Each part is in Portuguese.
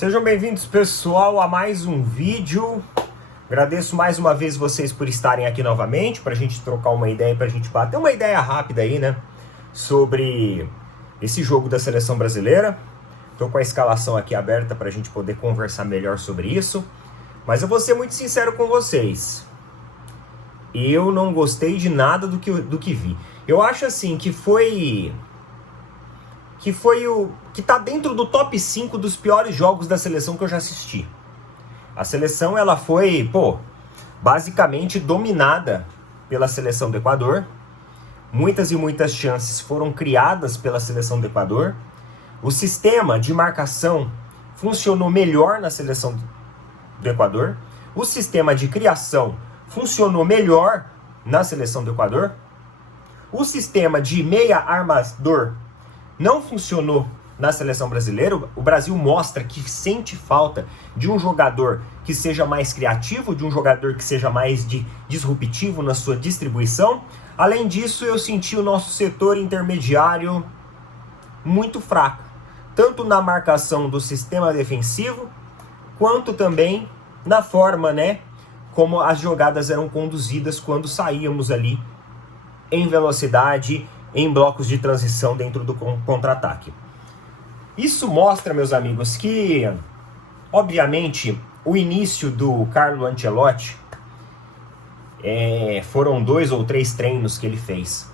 Sejam bem-vindos, pessoal, a mais um vídeo. Agradeço mais uma vez vocês por estarem aqui novamente, para a gente trocar uma ideia, para a gente bater uma ideia rápida aí, né? Sobre esse jogo da seleção brasileira. Estou com a escalação aqui aberta para a gente poder conversar melhor sobre isso. Mas eu vou ser muito sincero com vocês. Eu não gostei de nada do que vi. Eu acho assim que que tá dentro do top 5 dos piores jogos da seleção que eu já assisti. A seleção, ela foi, basicamente dominada pela seleção do Equador. Muitas e muitas chances foram criadas pela seleção do Equador. O sistema de marcação funcionou melhor na seleção do Equador. O sistema de criação funcionou melhor na seleção do Equador. O sistema de meia armador não funcionou na seleção brasileira. O Brasil mostra que sente falta de um jogador que seja mais criativo, de um jogador que seja mais disruptivo na sua distribuição. Além disso, eu senti o nosso setor intermediário muito fraco, tanto na marcação do sistema defensivo, quanto também na forma, como as jogadas eram conduzidas quando saíamos ali em velocidade, em blocos de transição dentro do contra-ataque. Isso mostra, meus amigos, que, obviamente, o início do Carlo Ancelotti foram 2 ou 3 treinos que ele fez.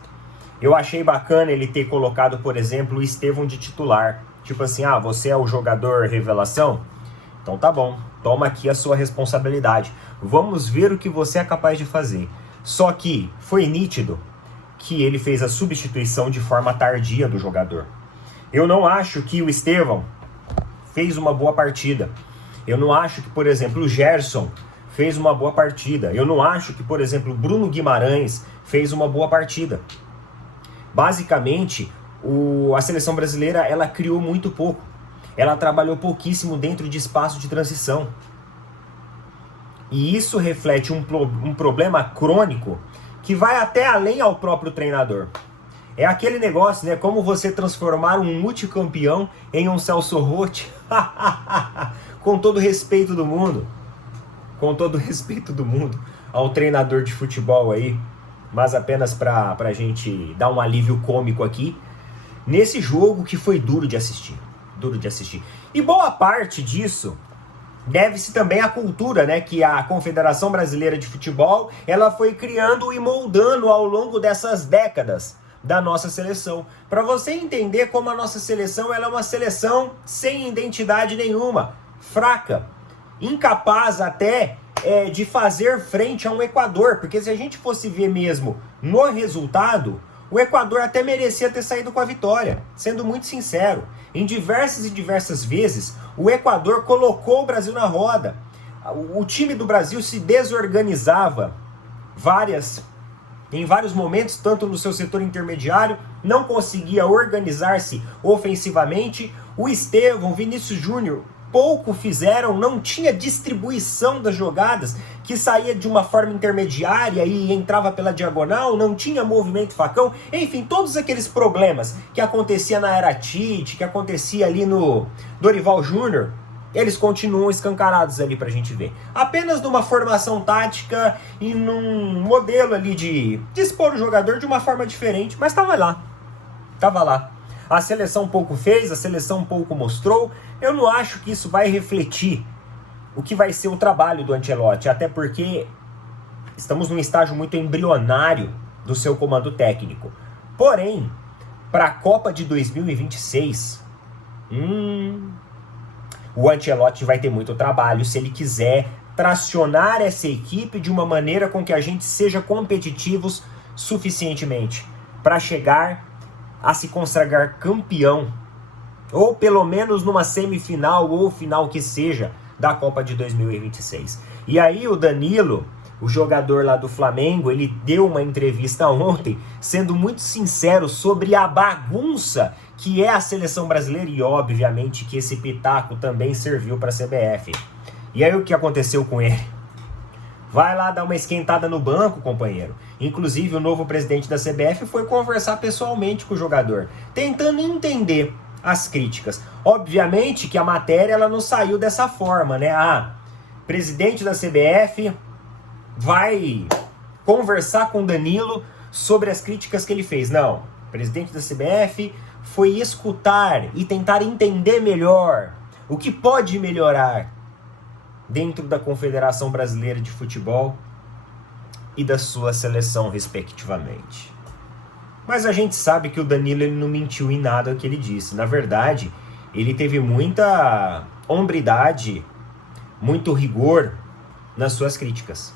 Eu achei bacana ele ter colocado, por exemplo, o Estevão de titular. Tipo assim, você é o jogador revelação? Então tá bom, toma aqui a sua responsabilidade. Vamos ver o que você é capaz de fazer. Só que foi nítido que ele fez a substituição de forma tardia do jogador. Eu não acho que o Estevão fez uma boa partida. Eu não acho que, por exemplo, o Gerson fez uma boa partida. Eu não acho que, por exemplo, o Bruno Guimarães fez uma boa partida. Basicamente, a seleção brasileira, ela criou muito pouco. Ela trabalhou pouquíssimo dentro de espaço de transição. E isso reflete um problema crônico que vai até além ao próprio treinador. É aquele negócio, como você transformar um multicampeão em um Celso Roth. Com todo respeito do mundo. Com todo respeito do mundo ao treinador de futebol aí. Mas apenas pra gente dar um alívio cômico aqui. Nesse jogo que foi duro de assistir. Duro de assistir. E boa parte disso deve-se também à cultura, que a Confederação Brasileira de Futebol ela foi criando e moldando ao longo dessas décadas da nossa seleção. Para você entender como a nossa seleção ela é uma seleção sem identidade nenhuma, fraca, incapaz até de fazer frente a um Equador, porque se a gente fosse ver mesmo no resultado, o Equador até merecia ter saído com a vitória, sendo muito sincero. Em diversas vezes, o Equador colocou o Brasil na roda. O time do Brasil se desorganizava em vários momentos, tanto no seu setor intermediário, não conseguia organizar-se ofensivamente. O Estevão, Vinícius Júnior, pouco fizeram, não tinha distribuição das jogadas, que saía de uma forma intermediária e entrava pela diagonal, não tinha movimento facão, enfim, todos aqueles problemas que acontecia na era Tite, que acontecia ali no Dorival Júnior, eles continuam escancarados ali pra gente ver. Apenas numa formação tática e num modelo ali de expor o jogador de uma forma diferente, mas tava lá. A seleção pouco fez, a seleção pouco mostrou. Eu não acho que isso vai refletir o que vai ser o trabalho do Ancelotti, até porque estamos num estágio muito embrionário do seu comando técnico. Porém, para a Copa de 2026, o Ancelotti vai ter muito trabalho se ele quiser tracionar essa equipe de uma maneira com que a gente seja competitivos suficientemente para chegar a se consagrar campeão, ou pelo menos numa semifinal ou final que seja da Copa de 2026. E aí o Danilo, o jogador lá do Flamengo, ele deu uma entrevista ontem, sendo muito sincero sobre a bagunça que é a seleção brasileira, e obviamente que esse pitaco também serviu para a CBF. E aí o que aconteceu com ele? Vai lá dar uma esquentada no banco, companheiro. Inclusive o novo presidente da CBF foi conversar pessoalmente com o jogador, tentando entender as críticas. Obviamente que a matéria ela não saiu dessa forma, né? Presidente da CBF vai conversar com Danilo sobre as críticas que ele fez. Não, o presidente da CBF foi escutar e tentar entender melhor o que pode melhorar dentro da Confederação Brasileira de Futebol e da sua seleção, respectivamente. Mas a gente sabe que o Danilo ele não mentiu em nada que ele disse. Na verdade, ele teve muita hombridade, muito rigor nas suas críticas.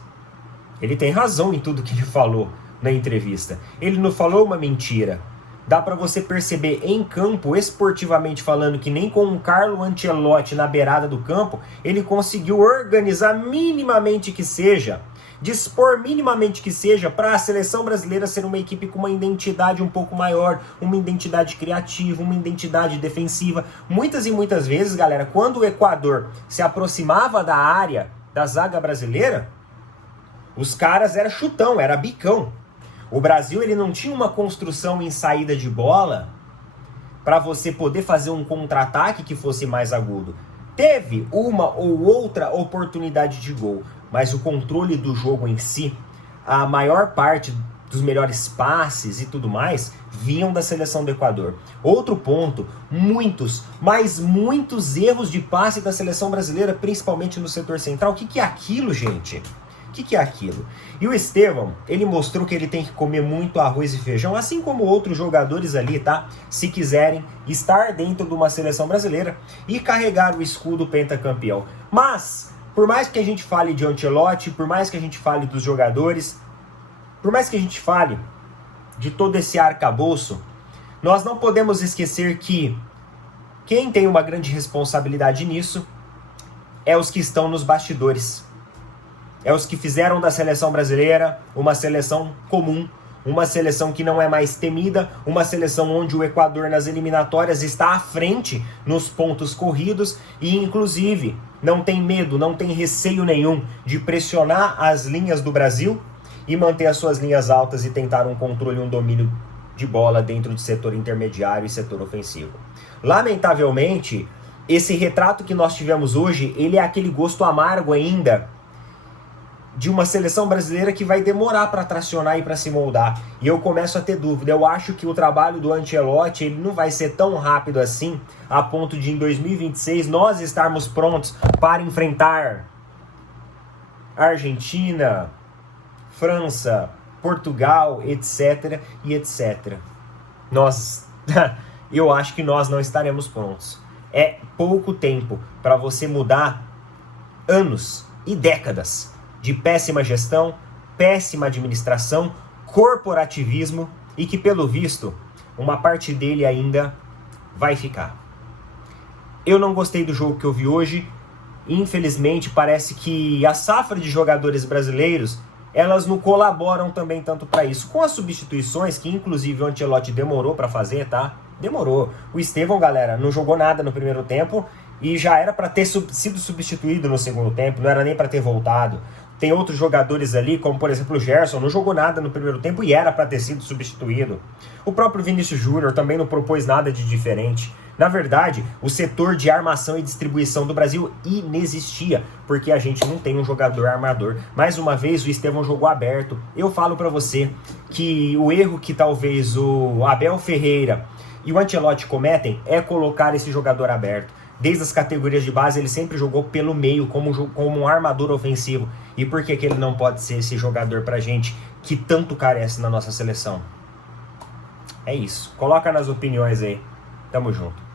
Ele tem razão em tudo que ele falou na entrevista. Ele não falou uma mentira. Dá para você perceber em campo, esportivamente falando, que nem com o Carlo Ancelotti na beirada do campo, ele conseguiu organizar minimamente que seja, dispor minimamente que seja para a seleção brasileira ser uma equipe com uma identidade um pouco maior, uma identidade criativa, uma identidade defensiva. Muitas e muitas vezes, galera, quando o Equador se aproximava da área da zaga brasileira, os caras era chutão, era bicão. O Brasil ele não tinha uma construção em saída de bola para você poder fazer um contra-ataque que fosse mais agudo. Teve uma ou outra oportunidade de gol, mas o controle do jogo em si, a maior parte dos melhores passes e tudo mais, vinham da seleção do Equador. Outro ponto, muitos erros de passe da seleção brasileira, principalmente no setor central. O que é aquilo, gente? O que é aquilo? E o Estevão, ele mostrou que ele tem que comer muito arroz e feijão, assim como outros jogadores ali, tá? Se quiserem estar dentro de uma seleção brasileira e carregar o escudo pentacampeão. Mas, por mais que a gente fale de Ancelotti, por mais que a gente fale dos jogadores, por mais que a gente fale de todo esse arcabouço, nós não podemos esquecer que quem tem uma grande responsabilidade nisso é os que estão nos bastidores. É os que fizeram da seleção brasileira uma seleção comum, uma seleção que não é mais temida, uma seleção onde o Equador nas eliminatórias está à frente nos pontos corridos e inclusive não tem medo, não tem receio nenhum de pressionar as linhas do Brasil e manter as suas linhas altas e tentar um controle e um domínio de bola dentro do setor intermediário e setor ofensivo. Lamentavelmente, esse retrato que nós tivemos hoje, ele é aquele gosto amargo ainda de uma seleção brasileira que vai demorar para tracionar e para se moldar. E eu começo a ter dúvida. Eu acho que o trabalho do Ancelotti ele não vai ser tão rápido assim, a ponto de em 2026 nós estarmos prontos para enfrentar Argentina, França, Portugal, etc. e etc. Eu acho que nós não estaremos prontos. É pouco tempo para você mudar anos e décadas de péssima gestão, péssima administração, corporativismo e que, pelo visto, uma parte dele ainda vai ficar. Eu não gostei do jogo que eu vi hoje. Infelizmente, parece que a safra de jogadores brasileiros, elas não colaboram também tanto para isso. Com as substituições, que inclusive o Ancelotti demorou para fazer, tá? Demorou. O Estevão, galera, não jogou nada no primeiro tempo e já era para ter sido substituído no segundo tempo, não era nem para ter voltado. Tem outros jogadores ali, como por exemplo o Gerson, não jogou nada no primeiro tempo e era para ter sido substituído. O próprio Vinícius Júnior também não propôs nada de diferente. Na verdade, o setor de armação e distribuição do Brasil inexistia, porque a gente não tem um jogador armador. Mais uma vez, o Estevão jogou aberto. Eu falo para você que o erro que talvez o Abel Ferreira e o Ancelotti cometem é colocar esse jogador aberto. Desde as categorias de base, ele sempre jogou pelo meio, como um armador ofensivo. E por que ele não pode ser esse jogador pra gente que tanto carece na nossa seleção? É isso. Coloca nas opiniões aí. Tamo junto.